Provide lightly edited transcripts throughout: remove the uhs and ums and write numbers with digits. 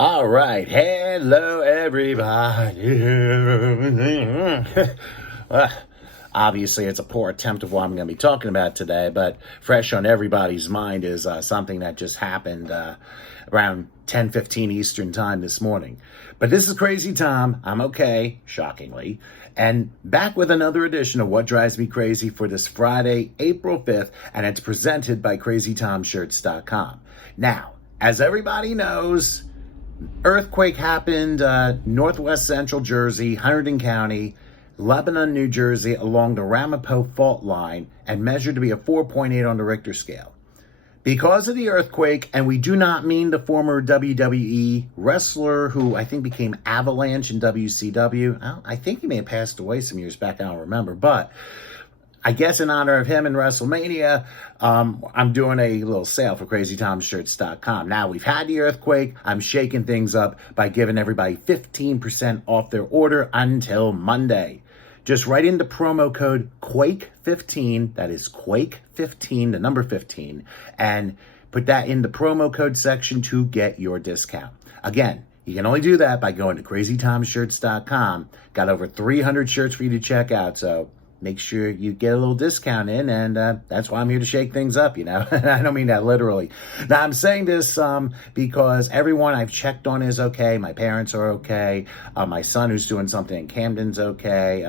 All right. Hello, everybody. Well, obviously, it's a poor attempt of what I'm going to be talking about today, but fresh on everybody's mind is something that just happened around 10:15 Eastern time this morning. But this is Crazy Tom. I'm okay, shockingly. And back with another edition of What Drives Me Crazy for this Friday, April 5th, and it's presented by CrazyTomShirts.com. Now, as everybody knows, earthquake happened northwest central Jersey, Hunterdon County, Lebanon, New Jersey, along the Ramapo fault line and measured to be a 4.8 on the Richter scale. Because of the earthquake, and we do not mean the former WWE wrestler who I think became Avalanche in WCW. I think he may have passed away some years back, I don't remember, but I guess in honor of him in WrestleMania, I'm doing a little sale for CrazyTomShirts.com. Now, we've had the earthquake. I'm shaking things up by giving everybody 15% off their order until Monday. Just write in the promo code QUAKE15, that is QUAKE15, the number 15, and put that in the promo code section to get your discount. Again, you can only do that by going to CrazyTomShirts.com. Got over 300 shirts for you to check out, so make sure you get a little discount in, and that's why I'm here to shake things up, you know. I don't mean that literally. Now, I'm saying this because everyone I've checked on is okay. My parents are okay. My son, who's doing something in Camden's okay.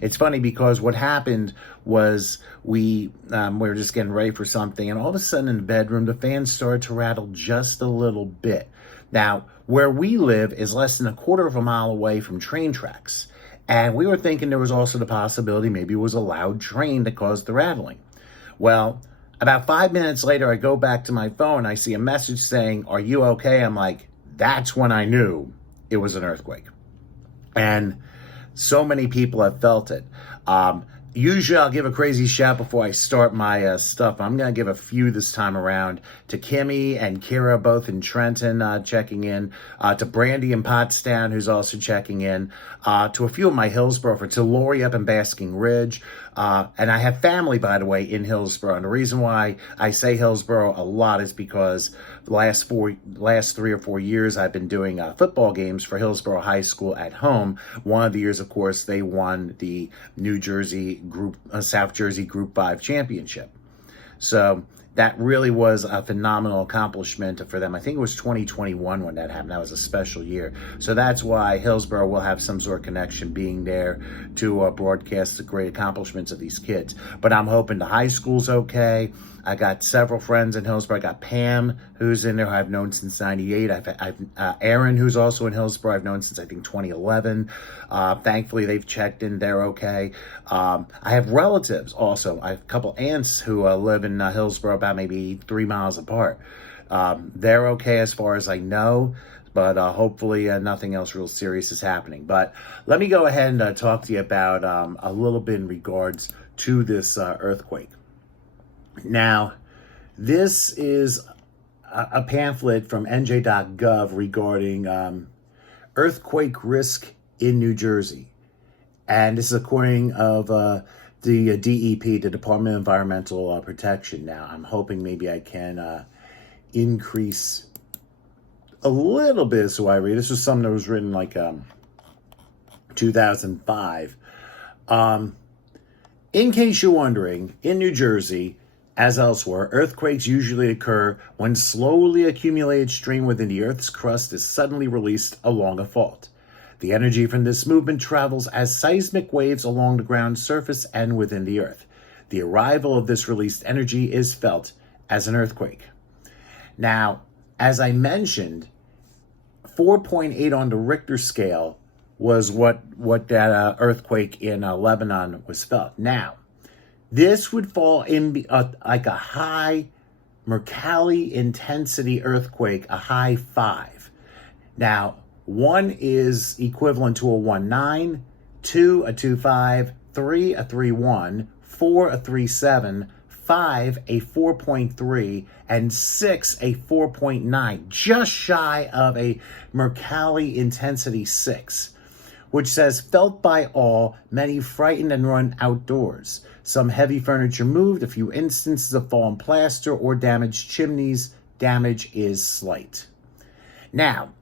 It's funny because what happened was we were just getting ready for something, and all of a sudden in the bedroom, the fan started to rattle just a little bit. Now, where we live is less than a quarter of a mile away from train tracks. And we were thinking there was also the possibility maybe it was a loud train that caused the rattling. Well, about 5 minutes later, I go back to my phone. I see a message saying, "Are you okay?" I'm like, that's when I knew it was an earthquake. And so many people have felt it. Usually I'll give a crazy shout before I start my stuff. I'm going to give a few this time around to Kimmy and Kira, both in Trenton, checking in, to Brandy in Pottstown, who's also checking in, to a few of my Hillsborough friends, to Lori up in Basking Ridge. And I have family, by the way, in Hillsborough. And the reason why I say Hillsborough a lot is because the last 3 or 4 years I've been doing football games for Hillsborough High School at home. One of the years, of course, they won the New Jersey South Jersey Group 5 championship. So that really was a phenomenal accomplishment for them. I think it was 2021 when that happened. That was a special year. So that's why Hillsborough will have some sort of connection being there to broadcast the great accomplishments of these kids. But I'm hoping the high school's okay. I got several friends in Hillsborough. I got Pam, who's in there, who I've known since 98. I've Aaron, who's also in Hillsborough, I've known since, I think, 2011. Thankfully, they've checked in. They're okay. I have relatives also. I have a couple aunts who live in Hillsborough, about maybe 3 miles apart. They're okay as far as I know, but hopefully nothing else real serious is happening. But let me go ahead and talk to you about a little bit in regards to this earthquake. Now, this is a pamphlet from NJ.gov regarding earthquake risk in New Jersey. And this is according of the DEP, the Department of Environmental Protection. Now, I'm hoping maybe I can increase a little bit so I read. This was something that was written like 2005. In case you're wondering, in New Jersey, as elsewhere, earthquakes usually occur when slowly accumulated stream within the Earth's crust is suddenly released along a fault. The energy from this movement travels as seismic waves along the ground surface and within the Earth. The arrival of this released energy is felt as an earthquake. Now, as I mentioned, 4.8 on the Richter scale was what that earthquake in Lebanon was felt. Now, this would fall in like a high Mercalli intensity earthquake, a high 5. Now, 1 is equivalent to a 1.9, 2 a 2.5, 3 a 3.1, 4 a 3.7, 5 a 4.3, and 6 a 4.9, just shy of a Mercalli intensity 6. Which says, felt by all, many frightened and run outdoors. Some heavy furniture moved, a few instances of fallen plaster or damaged chimneys. Damage is slight. Now,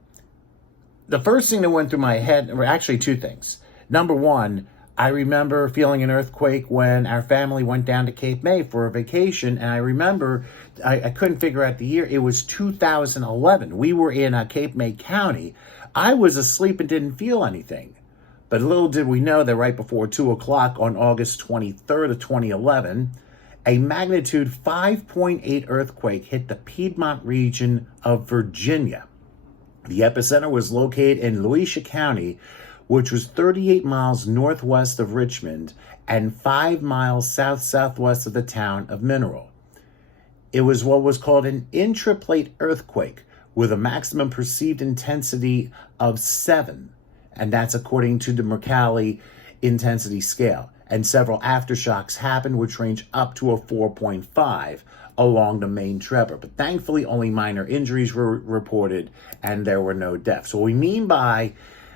the first thing that went through my head were actually two things. Number one, I remember feeling an earthquake when our family went down to Cape May for a vacation, and I remember I couldn't figure out the year. It was 2011. We were in Cape May County. I was asleep and didn't feel anything. But little did we know that right before 2 o'clock on August 23rd of 2011, a magnitude 5.8 earthquake hit the Piedmont region of Virginia. The epicenter was located in Volusia County, which was 38 miles northwest of Richmond and 5 miles south-southwest of the town of Mineral. It was what was called an intraplate earthquake with a maximum perceived intensity of 7, and that's according to the Mercalli intensity scale. And several aftershocks happened, which range up to a 4.5 along the main tremor. But thankfully, only minor injuries were reported, and there were no deaths. So what we mean by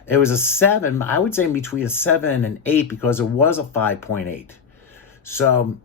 it was a 7, I would say between a 7 and 8, because it was a 5.8. So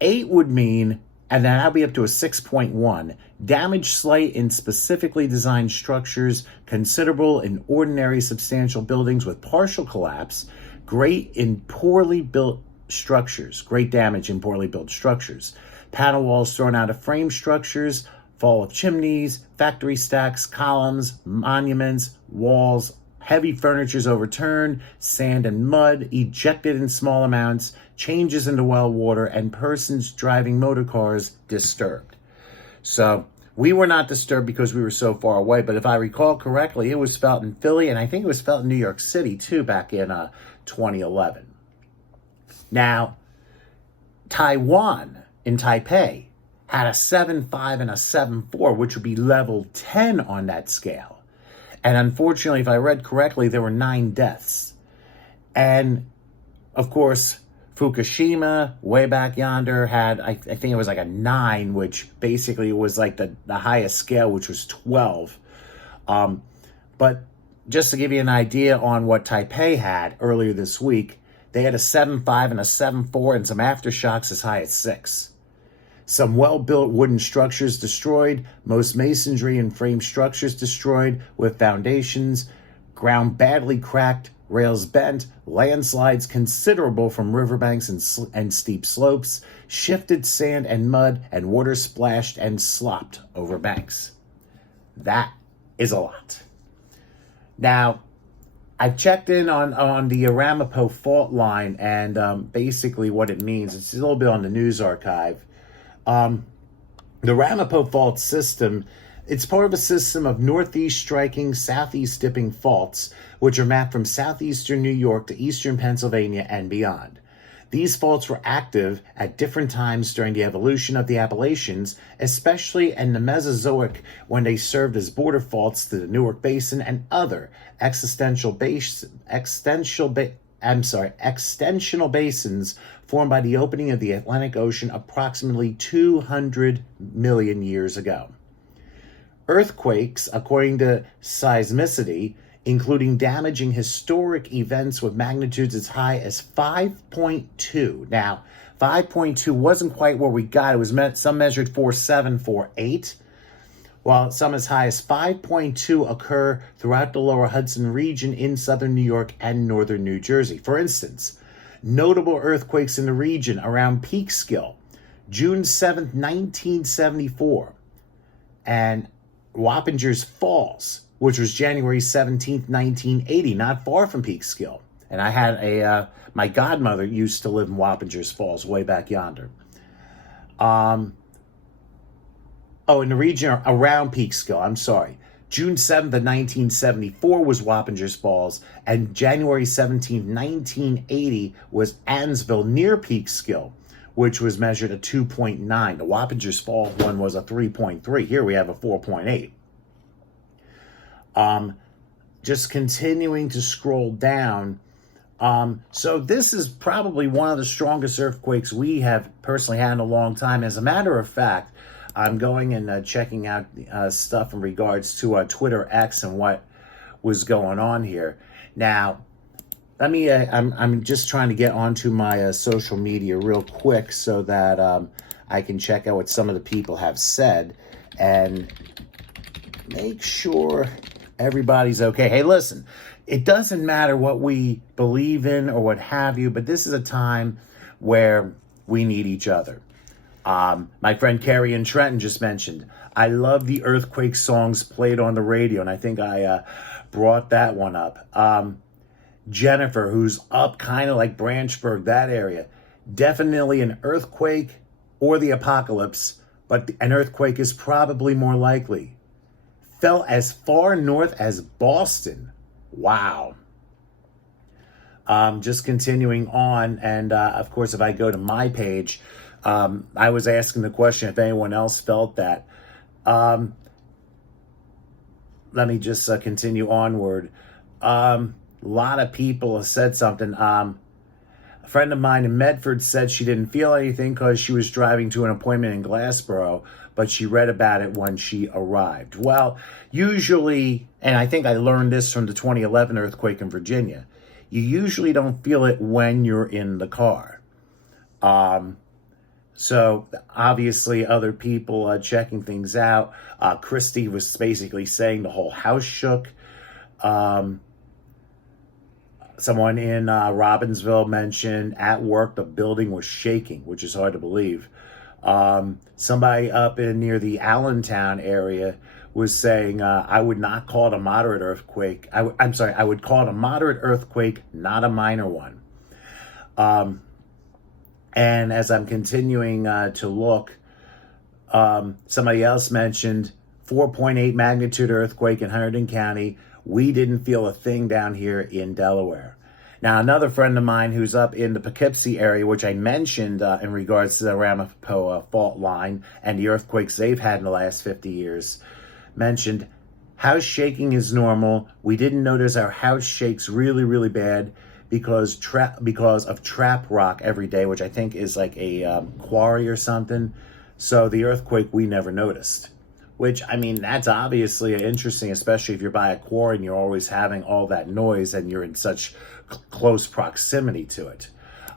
8 would mean, and then that'll be up to a 6.1, damage slight in specifically designed structures, considerable in ordinary substantial buildings with partial collapse, great in poorly built structures, great damage in poorly built structures, panel walls thrown out of frame structures, fall of chimneys, factory stacks, columns, monuments, walls, heavy furnitures overturned, sand and mud ejected in small amounts, changes into well water, and persons driving motor cars disturbed. So we were not disturbed because we were so far away, but if I recall correctly, it was felt in Philly, and I think it was felt in New York City too back in 2011. Now, Taiwan in Taipei had a 7.5 and a 7.4, which would be level 10 on that scale. And unfortunately, if I read correctly, there were 9 deaths. And of course, Fukushima, way back yonder, had, I think it was like a 9, which basically was like the highest scale, which was 12. But just to give you an idea on what Taipei had earlier this week, they had a 7.5 and a 7.4 and some aftershocks as high as 6. Some well-built wooden structures destroyed, most masonry and frame structures destroyed with foundations, ground badly cracked, rails bent, landslides considerable from riverbanks and steep slopes, shifted sand and mud, and water splashed and slopped over banks. That is a lot. Now, I've checked in on the Aramapo fault line, and basically what it means, it's a little bit on the news archive. The Ramapo fault system, it's part of a system of northeast striking, southeast dipping faults, which are mapped from southeastern New York to eastern Pennsylvania and beyond. These faults were active at different times during the evolution of the Appalachians, especially in the Mesozoic, when they served as border faults to the Newark Basin and other extensional basins formed by the opening of the Atlantic Ocean approximately 200 million years ago. Earthquakes, according to seismicity, including damaging historic events with magnitudes as high as 5.2. Now, 5.2 wasn't quite where we got. It was some measured 4.7, 4.8, while some as high as 5.2 occur throughout the lower Hudson region in southern New York and northern New Jersey. For instance, notable earthquakes in the region around Peekskill, June 7th, 1974, and Wappingers Falls, which was January 17th, 1980, not far from Peekskill. And I had my godmother used to live in Wappingers Falls way back yonder. In the region around Peekskill, I'm sorry. June 7th of 1974 was Wappingers Falls, and January 17th, 1980 was Ansville near Peekskill, which was measured at 2.9. The Wappingers Falls one was a 3.3. Here we have a 4.8. Just continuing to scroll down. So this is probably one of the strongest earthquakes we have personally had in a long time. As a matter of fact, I'm going and checking out stuff in regards to Twitter X and what was going on here. Now, let me. I'm just trying to get onto my social media real quick so that I can check out what some of the people have said and make sure Everybody's okay. Hey, listen, it doesn't matter what we believe in or what have you, but this is a time where we need each other. My friend Carrie in Trenton just mentioned, I love the earthquake songs played on the radio, and I think I brought that one up. Jennifer, who's up kind of like Branchburg, that area, definitely an earthquake or the apocalypse, but an earthquake is probably more likely. Fell as far north as Boston. Wow. Just continuing on, and of course, if I go to my page, I was asking the question if anyone else felt that. Let me just continue onward. A lot of people have said something. A friend of mine in Medford said she didn't feel anything because she was driving to an appointment in Glassboro, but she read about it when she arrived. Well, usually, and I think I learned this from the 2011 earthquake in Virginia, you usually don't feel it when you're in the car. So obviously other people checking things out. Christy was basically saying the whole house shook. Someone in Robbinsville mentioned at work the building was shaking, which is hard to believe. Somebody up in near the Allentown area was saying, I would not call it a moderate earthquake. I would call it a moderate earthquake, not a minor one. And as I'm continuing to look, somebody else mentioned 4.8 magnitude earthquake in Hunterdon County. We didn't feel a thing down here in Delaware. Now, another friend of mine who's up in the Poughkeepsie area, which I mentioned in regards to the Ramapo fault line and the earthquakes they've had in the last 50 years, mentioned house shaking is normal. We didn't notice our house shakes really, really bad because of trap rock every day, which I think is like a quarry or something. So the earthquake we never noticed. Which, I mean, that's obviously interesting, especially if you're by a quarry and you're always having all that noise and you're in such close proximity to it.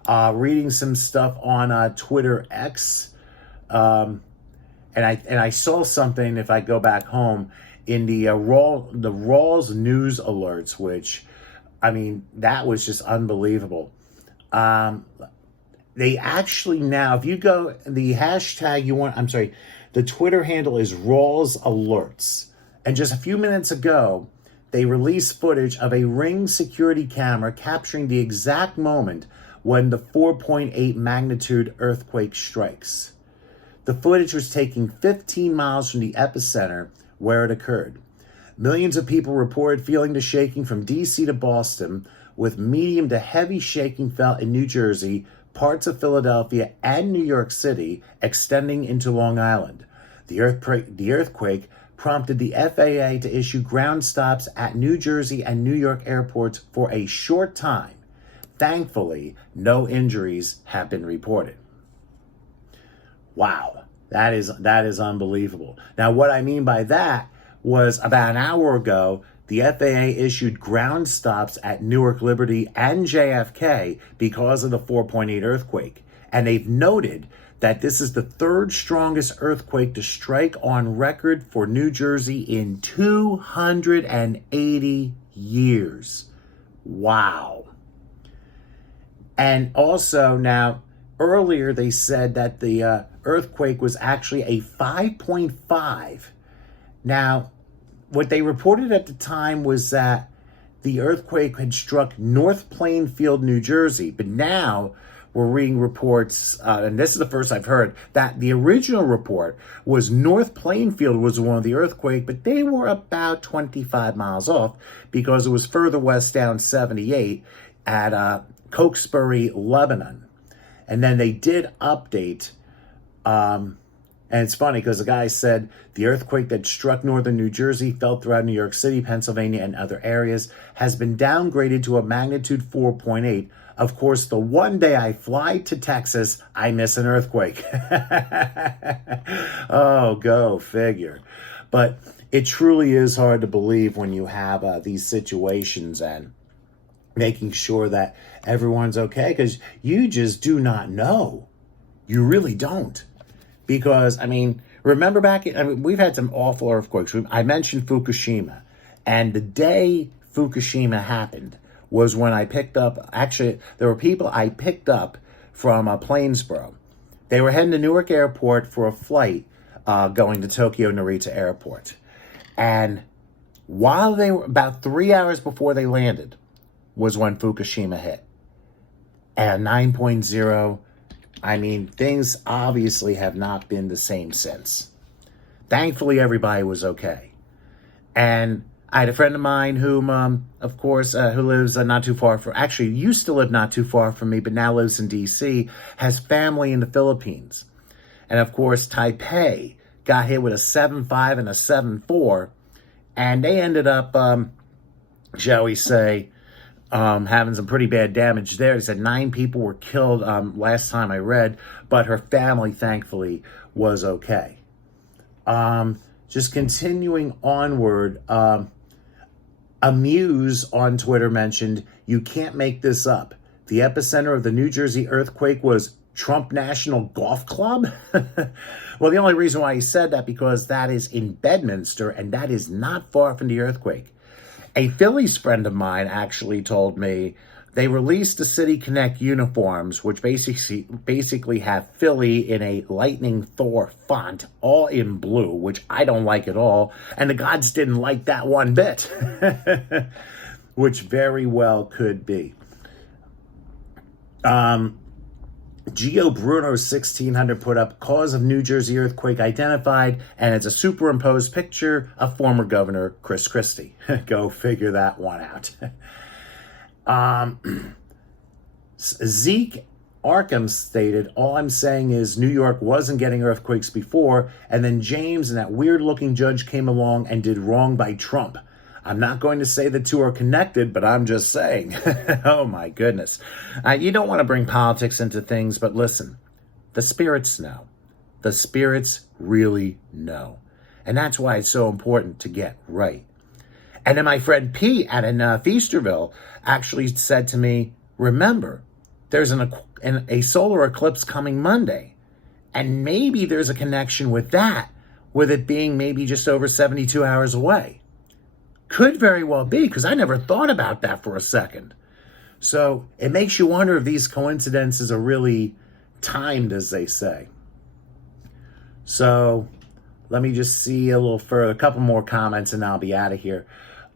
Reading some stuff on Twitter X, and I saw something, if I go back home, in the Rawls news alerts, which, I mean, that was just unbelievable. They actually now, if you go, the hashtag the Twitter handle is Rawls Alerts. And just a few minutes ago, they released footage of a Ring security camera capturing the exact moment when the 4.8 magnitude earthquake strikes. The footage was taken 15 miles from the epicenter where it occurred. Millions of people reported feeling the shaking from D.C. to Boston, with medium to heavy shaking felt in New Jersey, parts of Philadelphia, and New York City, extending into Long Island. The earthquake prompted the FAA to issue ground stops at New Jersey and New York airports for a short time. Thankfully, no injuries have been reported. Wow, that is unbelievable. Now, what I mean by that was about an hour ago, the FAA issued ground stops at Newark Liberty and JFK because of the 4.8 earthquake. And they've noted that this is the third strongest earthquake to strike on record for New Jersey in 280 years. Wow. And also now, earlier they said that the earthquake was actually a 5.5. Now, what they reported at the time was that the earthquake had struck North Plainfield, New Jersey. But now we're reading reports, and this is the first I've heard, that the original report was North Plainfield was the one of the earthquake, but they were about 25 miles off because it was further west down 78 at Cokesbury, Lebanon. And then they did update, and it's funny because the guy said the earthquake that struck northern New Jersey, felt throughout New York City, Pennsylvania, and other areas, has been downgraded to a magnitude 4.8. Of course, the one day I fly to Texas, I miss an earthquake. Oh, go figure. But it truly is hard to believe when you have these situations and making sure that everyone's okay, because you just do not know. You really don't. Because, I mean, remember we've had some awful earthquakes. I mentioned Fukushima. And the day Fukushima happened was when I picked up, actually, there were people I picked up from Plainsboro. They were heading to Newark Airport for a flight going to Tokyo Narita Airport. And while they were, about 3 hours before they landed, was when Fukushima hit. And 9.0, I mean, things obviously have not been the same since. Thankfully, everybody was okay. And I had a friend of mine whom, of course, who lives not too far from, actually used to live not too far from me, but now lives in D.C., has family in the Philippines. And of course, Taipei got hit with a 7.5 and a 7.4, and they ended up, shall we say, having some pretty bad damage there. They said 9 people were killed last time I read, but her family, thankfully, was okay. Just continuing onward, Amuse on Twitter mentioned, "You can't make this up. The epicenter of the New Jersey earthquake was Trump National Golf Club?" Well, the only reason why he said that because that is in Bedminster, and that is not far from the earthquake. A Phillies friend of mine actually told me they released the City Connect uniforms, which basically have Philly in a lightning Thor font, all in blue, which I don't like at all. And the gods didn't like that one bit, which very well could be. Gio Bruno 1600 put up cause of New Jersey earthquake identified, and it's a superimposed picture of former Governor Chris Christie. Go figure that one out. Zeke Arkham stated, "All I'm saying is New York wasn't getting earthquakes before, and then James and that weird-looking judge came along and did wrong by Trump. I'm not going to say the two are connected, but I'm just saying." Oh, my goodness. You don't want to bring politics into things, but listen, the spirits know. The spirits really know. And that's why it's so important to get right. And then my friend Pete out in Feasterville actually said to me, "Remember, there's a solar eclipse coming Monday. And maybe there's a connection with that, with it being maybe just over 72 hours away." Could very well be, because I never thought about that for a second. So it makes you wonder if these coincidences are really timed, as they say. So let me just see a little further, a couple more comments, and I'll be out of here.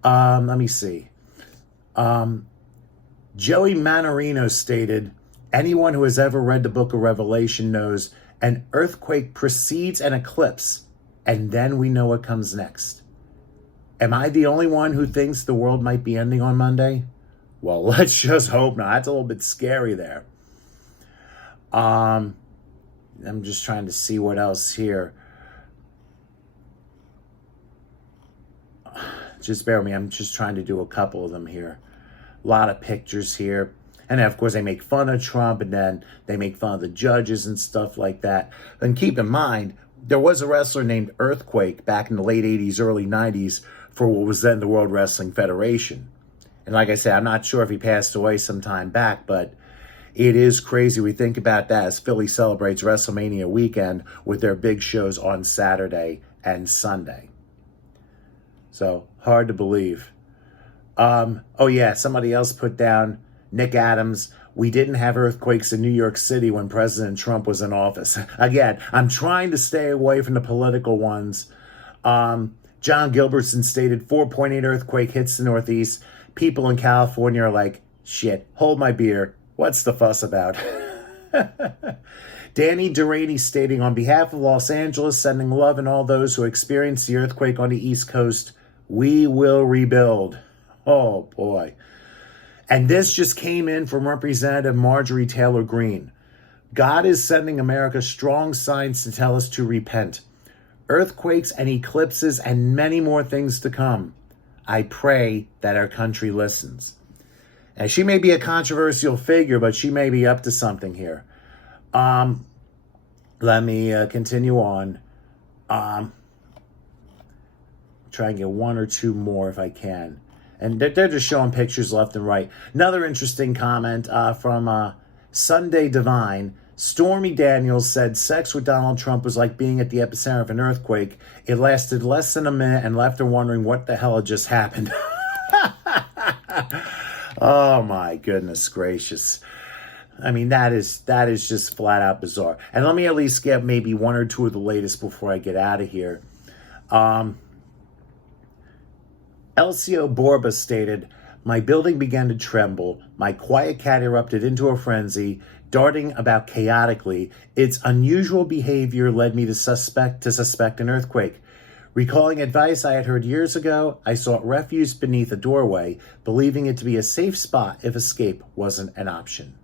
Let me see. Joey Manorino stated, "Anyone who has ever read the book of Revelation knows an earthquake precedes an eclipse, and then we know what comes next. Am I the only one who thinks the world might be ending on Monday? Well, let's just hope not. That's a little bit scary there." I'm just trying to see what else here. Just bear with me. I'm just trying to do a couple of them here. A lot of pictures here. And then, of course, they make fun of Trump, and then they make fun of the judges and stuff like that. And keep in mind, there was a wrestler named Earthquake back in the late 80s, early 90s for what was then the World Wrestling Federation. And like I said, I'm not sure if he passed away some time back, but it is crazy. We think about that as Philly celebrates WrestleMania weekend with their big shows on Saturday and Sunday. So, hard to believe. Oh yeah, somebody else put down, Nick Adams, "We didn't have earthquakes in New York City when President Trump was in office." Again, I'm trying to stay away from the political ones. John Gilbertson stated, 4.8 earthquake hits the Northeast. People in California are like, "Shit, hold my beer. What's the fuss about?" Danny Duraney stating, "On behalf of Los Angeles, sending love and all those who experienced the earthquake on the East Coast, we will rebuild." Oh, boy. And this just came in from Representative Marjorie Taylor Greene. "God is sending America strong signs to tell us to repent. Earthquakes and eclipses and many more things to come. I pray that our country listens." And she may be a controversial figure, but she may be up to something here. Let me continue on. Try and get one or two more if I can. And they're just showing pictures left and right. Another interesting comment from Sunday Divine Stormy Daniels said sex with Donald Trump was like being at the epicenter of an earthquake. It lasted less than a minute and left her wondering what the hell had just happened. Oh my goodness gracious. I mean, that is just flat out bizarre. And let me at least get maybe one or two of the latest before I get out of here. LCO Borba stated, "My building began to tremble. My quiet cat erupted into a frenzy, darting about chaotically. Its unusual behavior led me to suspect an earthquake. Recalling advice I had heard years ago, I sought refuge beneath a doorway, believing it to be a safe spot if escape wasn't an option."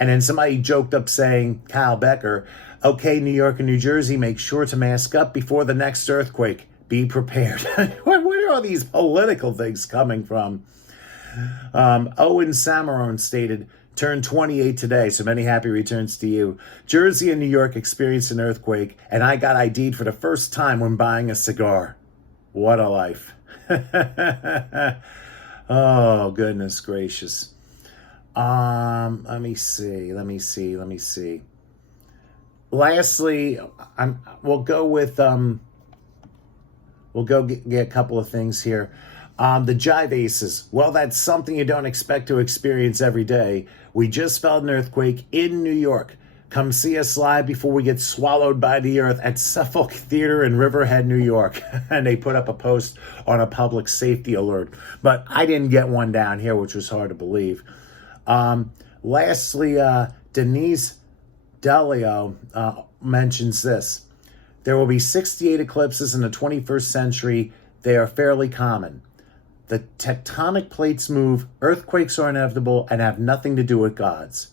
And then somebody joked up saying, Kyle Becker, "Okay, New York and New Jersey, make sure to mask up before the next earthquake. Be prepared." Where are all these political things coming from? Owen Samarone stated, "Turned 28 today, so many happy returns to you. Jersey and New York experienced an earthquake, and I got ID'd for the first time when buying a cigar. What a life." Oh, goodness gracious. Let me see. Lastly, we'll go get a couple of things here. The Jive Aces. Well, that's something you don't expect to experience every day. We just felt an earthquake in New York. Come see us live before we get swallowed by the earth at Suffolk Theater in Riverhead, New York. And they put up a post on a public safety alert. But I didn't get one down here, which was hard to believe. Lastly, Denise Delio mentions this. There will be 68 eclipses in the 21st century. They are fairly common. The tectonic plates move, earthquakes are inevitable, and have nothing to do with gods.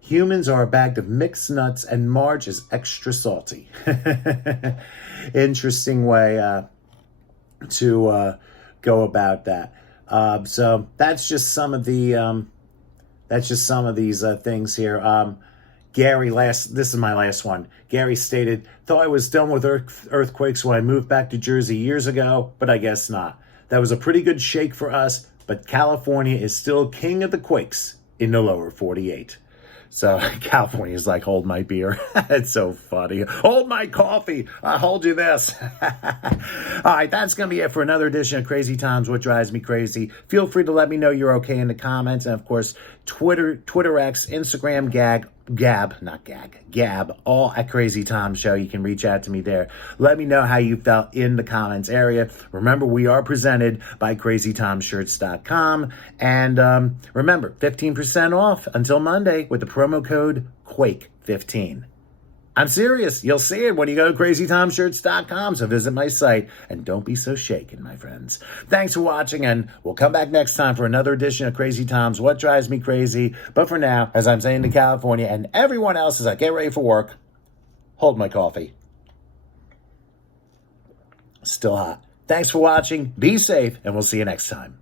Humans are a bag of mixed nuts, and Marge is extra salty. Interesting way to go about that. So that's just some of the these things here. Gary, this is my last one. Gary stated, "Thought I was done with earthquakes when I moved back to Jersey years ago, but I guess not. That was a pretty good shake for us, but California is still king of the quakes in the lower 48. So California is like, hold my beer. It's so funny. Hold my coffee. I'll hold you this. All right, that's going to be it for another edition of Crazy Times, What Drives Me Crazy. Feel free to let me know you're okay in the comments. And, of course, Twitter X, Instagram, Gab, all at Crazy Tom Show. You can reach out to me there. Let me know how you felt in the comments area. Remember, we are presented by CrazyTomShirts.com. And remember, 15% off until Monday with the promo code QUAKE15. I'm serious. You'll see it when you go to CrazyTomShirts.com. So visit my site and don't be so shaken, my friends. Thanks for watching, and we'll come back next time for another edition of Crazy Tom's What Drives Me Crazy. But for now, as I'm saying to California and everyone else as I get ready for work, hold my coffee. Still hot. Thanks for watching. Be safe, and we'll see you next time.